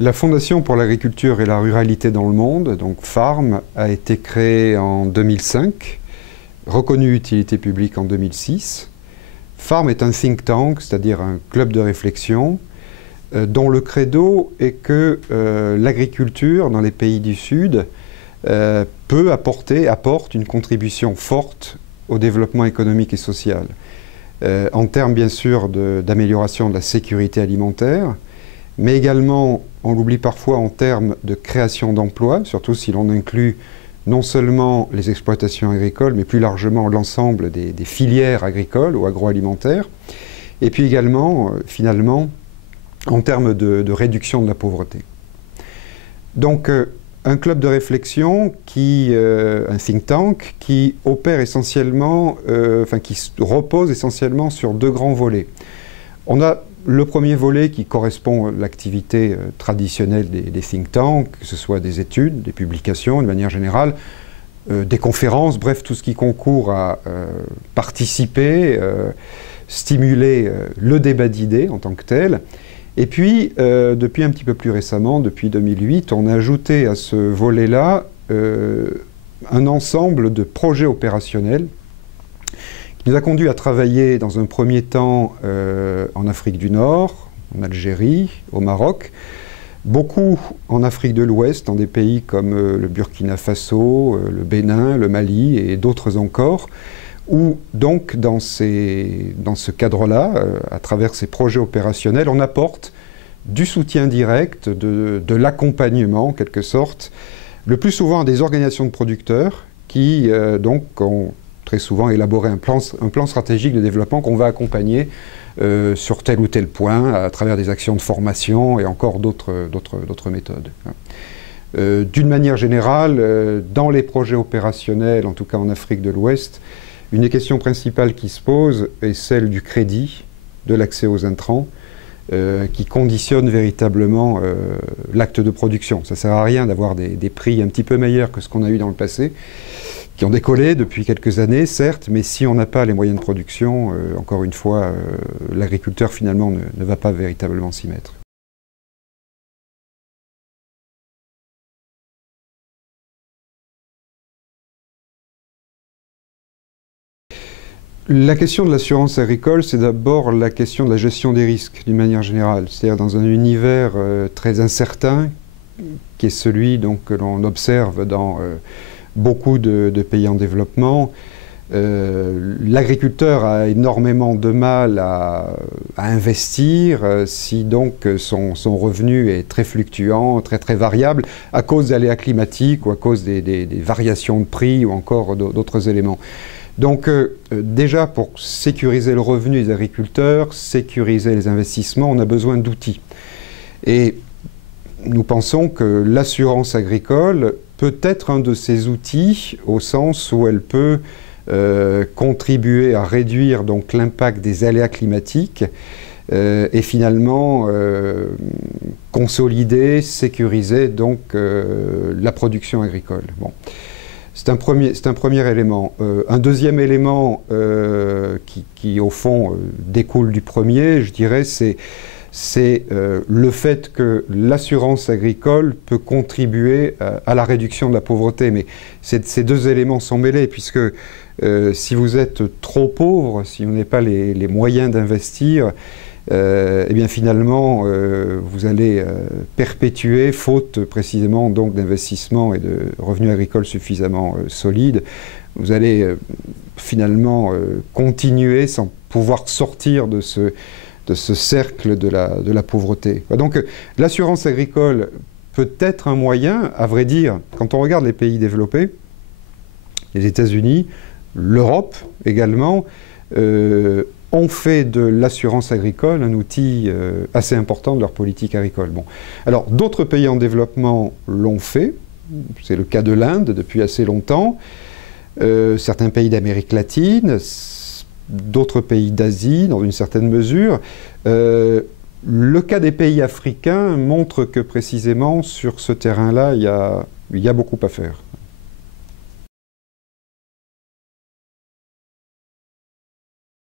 La Fondation pour l'agriculture et la ruralité dans le monde, donc FARM, a été créée en 2005, reconnue utilité publique en 2006. FARM est un think tank, c'est-à-dire un club de réflexion, dont le credo est que l'agriculture dans les pays du Sud apporte une contribution forte au développement économique et social. En termes bien sûr d'amélioration de la sécurité alimentaire, mais également, on l'oublie parfois, en termes de création d'emplois, surtout si l'on inclut non seulement les exploitations agricoles, mais plus largement l'ensemble des filières agricoles ou agroalimentaires, et puis également, finalement, en termes de réduction de la pauvreté. Donc, un club de réflexion, un think tank, qui opère essentiellement, qui repose essentiellement sur deux grands volets. On a le premier volet qui correspond à l'activité traditionnelle des think tanks, que ce soit des études, des publications de manière générale, des conférences, bref, tout ce qui concourt à participer, stimuler le débat d'idées en tant que tel. Et puis, depuis un petit peu plus récemment, depuis 2008, on a ajouté à ce volet-là un ensemble de projets opérationnels qui nous a conduit à travailler dans un premier temps en Afrique du Nord, en Algérie, au Maroc, beaucoup en Afrique de l'Ouest, dans des pays comme le Burkina Faso, le Bénin, le Mali et d'autres encore, où donc dans ce cadre-là, à travers ces projets opérationnels, on apporte du soutien direct, de l'accompagnement en quelque sorte, le plus souvent à des organisations de producteurs qui donc ont très souvent élaboré un plan stratégique de développement qu'on va accompagner sur tel ou tel point à travers des actions de formation et encore d'autres méthodes. D'une manière générale, dans les projets opérationnels, en tout cas en Afrique de l'Ouest, une des questions principales qui se pose est celle du crédit, de l'accès aux intrants, qui conditionne véritablement l'acte de production. Ça ne sert à rien d'avoir des prix un petit peu meilleurs que ce qu'on a eu dans le passé, qui ont décollé depuis quelques années, certes, mais si on n'a pas les moyens de production, encore une fois, l'agriculteur finalement ne va pas véritablement s'y mettre. La question de l'assurance agricole, c'est d'abord la question de la gestion des risques, d'une manière générale. C'est-à-dire dans un univers très incertain, qui est celui donc, que l'on observe dans beaucoup de pays en développement, l'agriculteur a énormément de mal à investir si donc son revenu est très fluctuant, très variable, à cause d'aléas climatiques ou à cause des variations de prix ou encore d'autres éléments. Donc déjà pour sécuriser le revenu des agriculteurs, sécuriser les investissements, on a besoin d'outils. Et nous pensons que l'assurance agricole peut être un de ces outils au sens où elle peut contribuer à réduire donc l'impact des aléas climatiques et finalement consolider, sécuriser donc la production agricole. Bon. C'est un premier élément. Un deuxième élément qui au fond découle du premier, je dirais, c'est le fait que l'assurance agricole peut contribuer à la réduction de la pauvreté. Mais ces deux éléments sont mêlés, puisque si vous êtes trop pauvre, si vous n'avez pas les moyens d'investir, eh bien finalement, vous allez perpétuer, faute précisément donc d'investissements et de revenus agricoles suffisamment solides, vous allez finalement continuer sans pouvoir sortir de ce cercle de la pauvreté. Donc l'assurance agricole peut être un moyen, à vrai dire, quand on regarde les pays développés, les États-Unis, l'Europe également, ont fait de l'assurance agricole un outil assez important de leur politique agricole. Bon. Alors d'autres pays en développement l'ont fait, c'est le cas de l'Inde depuis assez longtemps, certains pays d'Amérique latine, d'autres pays d'Asie dans une certaine mesure. Le cas des pays africains montre que précisément sur ce terrain-là, il y a beaucoup à faire.